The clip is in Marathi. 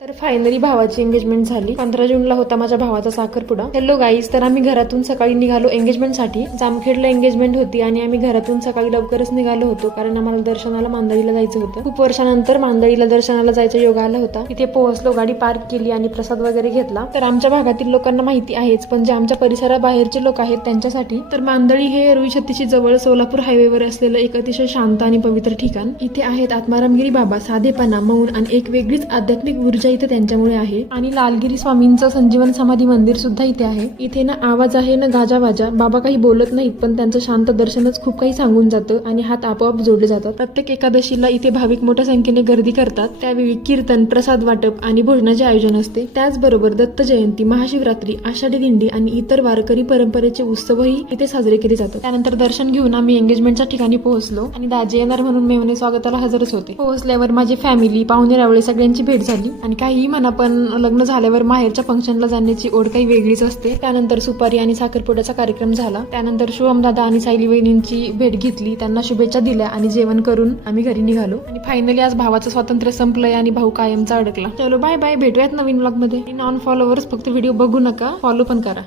तर फायनली भावाची एंगेजमेंट झाली. 15 जूनला होता माझ्या भावाचा साखरपुडा. हॅलो गाईज, तर आम्ही घरातून सकाळी निघालो एंगेजमेंटसाठी. जामखेडला एंगेजमेंट होती आणि आम्ही घरातून सकाळी लवकरच निघालो होतो कारण आम्हाला दर्शनाला मांदळीला जायचं होतं. खूप वर्षानंतर मांदळीला दर्शनाला जायचा योग आला होता. तिथे पोहोचलो, गाडी पार्क केली आणि प्रसाद वगैरे घेतला. तर आमच्या भागातील लोकांना माहिती आहेच, पण जे आमच्या परिसराबाहेरचे लोक आहेत त्यांच्यासाठी तर मांदळी हे एरवी छत्तीशी जवळ सोलापूर हायवेवर असलेलं एक अतिशय शांत आणि पवित्र ठिकाण. इथे आहेत आत्मारामगिरी बाबा, साधेपणा, मौन आणि एक वेगळीच आध्यात्मिक ऊर्जा इथे त्यांच्यामुळे आहे. आणि लालगिरी स्वामींचं संजीवन समाधी मंदिर सुद्धा इथे आहे. इथे ना आवाज आहे ना गाजावाजा. बाबा काही बोलत नाहीत, पण त्यांचं शांत दर्शनच खूप काही सांगून जातं आणि हात आपोआप जोडले जातात. प्रत्येक एकादशीला इथे भाविक मोठ्या संख्येने गर्दी करतात. त्यावेळी कीर्तन, प्रसाद वाटप आणि भोजनाचे आयोजन असते. त्याचबरोबर दत्त जयंती, महाशिवरात्री, आषाढी दिंडी आणि इतर वारकरी परंपरेचे उत्सवही इथे साजरे केले जातात. त्यानंतर दर्शन घेऊन आम्ही एंगेजमेंटच्या ठिकाणी पोहोचलो आणि दाजी येणार म्हणून मेवणे स्वागताला हजरच होते. पोहोचल्यावर माझी फॅमिली, पाहुणे रावळे सगळ्यांची भेट झाली. आणि काही म्हणा, पण लग्न झाल्यावर माहेरच्या फंक्शनला जाण्याची ओढ काही वेगळीच असते. त्यानंतर सुपारी आणि साखरपुड्याचा कार्यक्रम झाला. त्यानंतर शुभम दादा आणि सायली वहिनींची भेट घेतली, त्यांना शुभेच्छा दिल्या आणि जेवण करून आम्ही घरी निघालो. आणि फायनली आज भावाचं स्वातंत्र्य संपलंय आणि भाऊ कायमचा अडकला. चलो बाय बाय, भेटूयात नवीन व्लॉग मध्ये. नॉन फॉलोवर्स फक्त व्हिडिओ बघू नका, फॉलो पण करा.